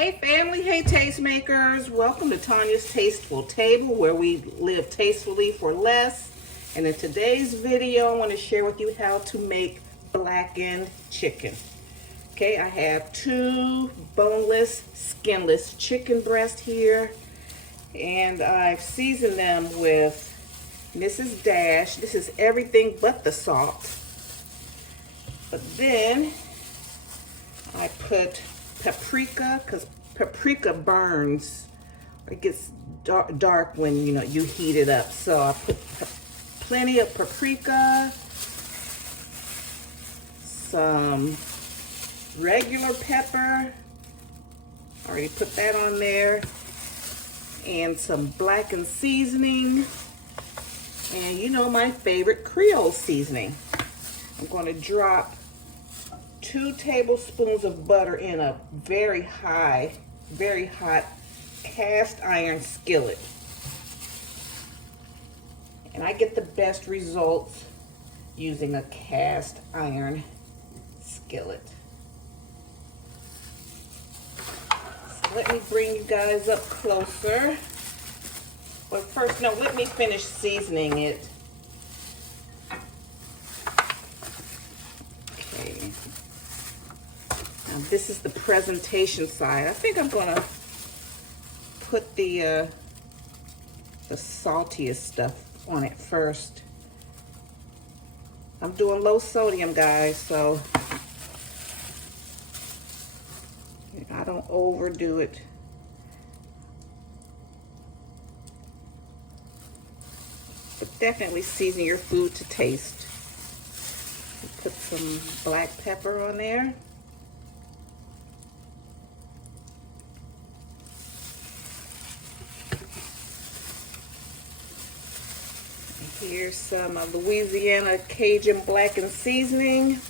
Hey family, hey tastemakers, welcome to Tanya's Tasteful Table, where we live tastefully for less. And in today's video, I want to share with you how to make blackened chicken. Okay, I have 2 boneless, skinless chicken breasts here, and I've seasoned them with Mrs. Dash. This is everything but the salt. But then I put paprika, because paprika burns. It gets dark when you heat it up. So I put plenty of paprika, some regular pepper, already put that on there, and some blackened seasoning, and my favorite Creole seasoning. I'm going to drop 2 tablespoons of butter in a very hot cast iron skillet. And I get the best results using a cast iron skillet. So let me bring you guys up closer. But first, no, let me finish seasoning it. Okay. Now this is the presentation side. I think I'm gonna put the saltiest stuff on it first. I'm doing low sodium, guys, so I don't overdo it. But definitely season your food to taste. Put some black pepper on there. Here's some Louisiana Cajun blackened seasoning.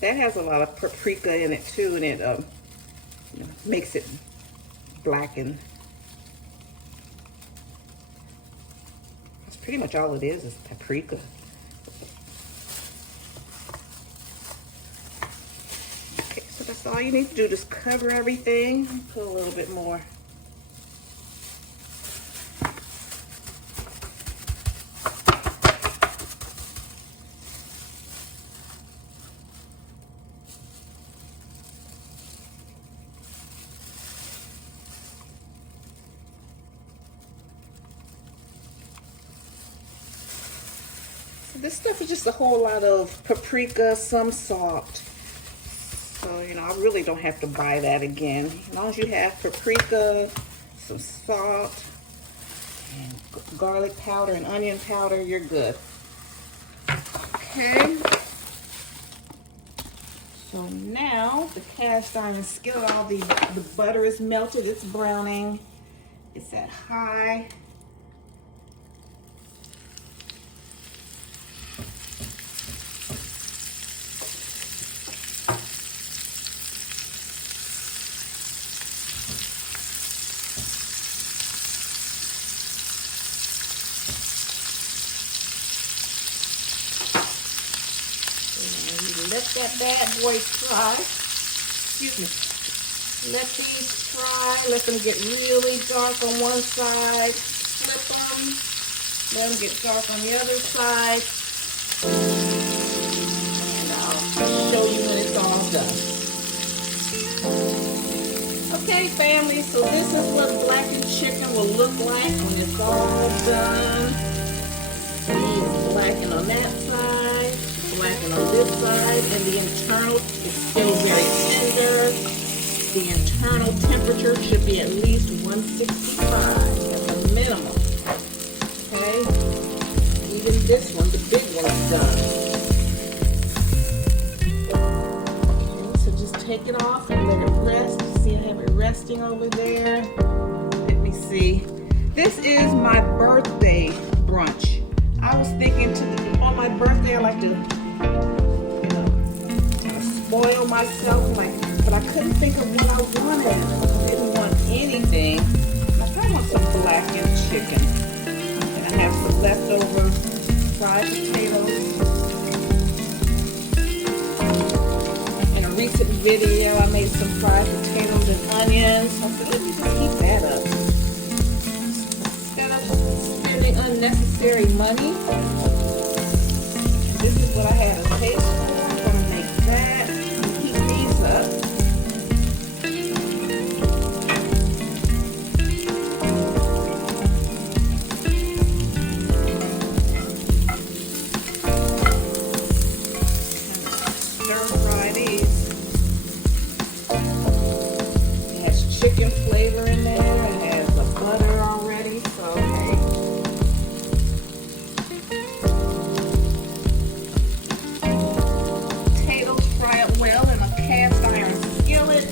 That has a lot of paprika in it too, and it makes it blackened. That's pretty much all it is paprika. Okay, so that's all you need to do. Just cover everything. Put a little bit more. This stuff is just a whole lot of paprika, some salt. So, I really don't have to buy that again. As long as you have paprika, some salt, and garlic powder and onion powder, you're good. Okay. So now the cast iron skillet, all the butter is melted, it's browning. It's at high. Let that bad boy fry. Excuse me. Let these fry. Let them get really dark on one side. Flip them. Let them get dark on the other side. And I'll show you when it's all done. Okay, family. So this is what blackened chicken will look like when it's all done. Blacken on that side. Blacken on this side, and the internal is still very tender. The internal temperature should be at least 165. That's a minimum. Okay? Even this one, the big one's done. Okay, so just take it off and let it rest. See, I have it resting over there. Let me see. This is my birthday brunch. I was thinking on my birthday, I like to spoil myself, but I couldn't think of what I wanted. I didn't want anything. I want some blackened chicken. And I have some leftover fried potatoes. In a recent video, I made some fried potatoes and onions. I said, let me just heat that up. Instead of spending unnecessary money. And this is what I had a taste for. I'm going to make that and heat these up. Chicken flavor in there. It has the butter already, so hey. Potatoes, fry it well in a cast iron skillet.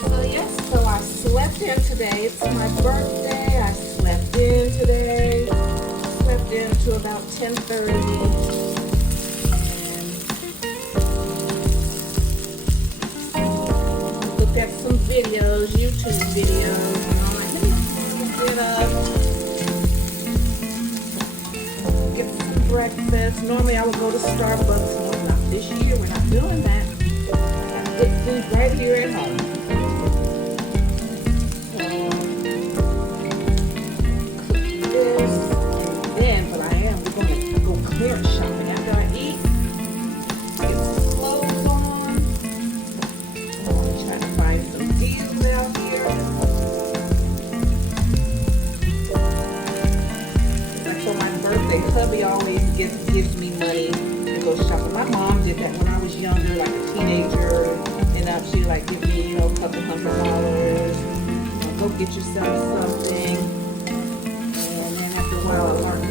So yes, so I slept in today. It's my birthday. I slept in today. Slept in to about 10:30. At some videos, YouTube videos, and I'm like, get some breakfast. Normally I would go to Starbucks, but not this year. We're not doing that. I got good food right here at home. So, cook this, and then, but we're going to go clearance shopping after I eat. Get some clothes on. Some deals out here. Like for my birthday, hubby always gives me money to go shopping. My mom did that when I was younger, like a teenager, and she like give me, a couple $100. Go get yourself something. And then after a while, I learned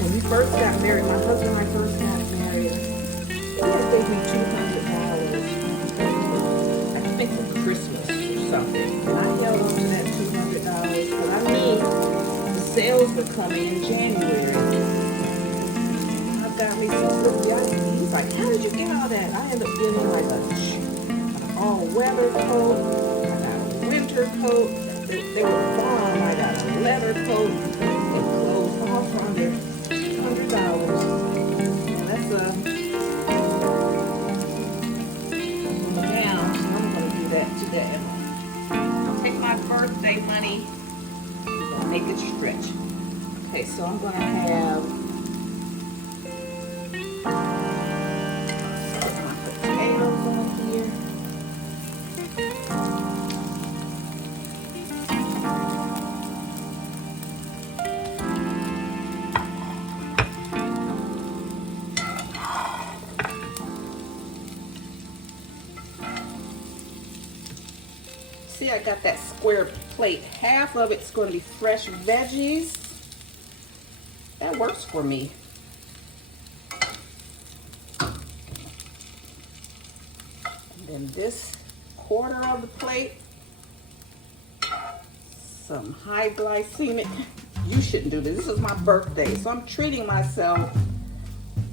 when we first got married. My husband and I first got married. He gave me $200. For Christmas or something. And I held on to that $200 because I knew the sales were coming in January. I got me some stuff. He's like, how did you get all that? I ended up getting like an all-weather coat. I got a winter coat. They were bomb. I got a leather coat and clothes all for under $100. And that's today. I'll take my birthday money and make it stretch. Okay, so I'm going to have my potatoes on here. See, I got that square plate. Half of it's going to be fresh veggies. That works for me. And then this quarter of the plate, some high glycemic. You shouldn't do this. This is my birthday, so I'm treating myself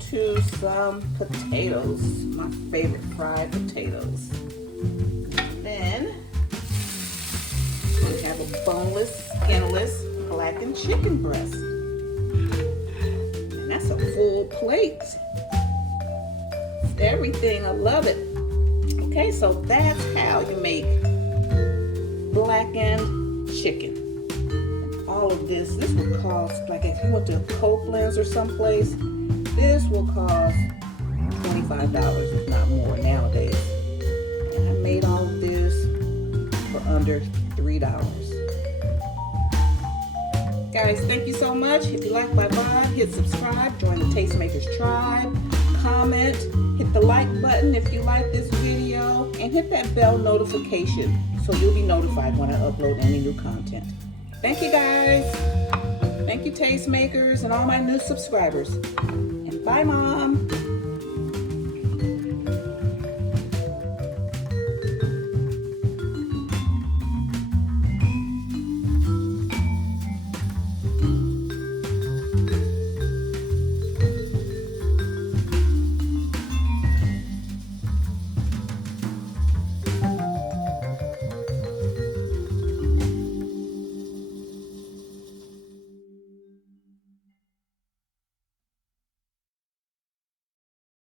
to some potatoes. My favorite fried potatoes. And then we have a boneless, skinless, blackened chicken breast. And that's a full plate. It's everything. I love it. Okay, so that's how you make blackened chicken. And all of this will cost, like if you went to Copeland's or someplace, this will cost $25, if not more nowadays. And I made all of this for under $3. Guys, thank you so much. If you like my vibe, hit subscribe, join the Tastemakers tribe, comment, hit the like button if you like this video, and hit that bell notification so you'll be notified when I upload any new content. Thank you guys. Thank you Tastemakers and all my new subscribers. And bye, Mom.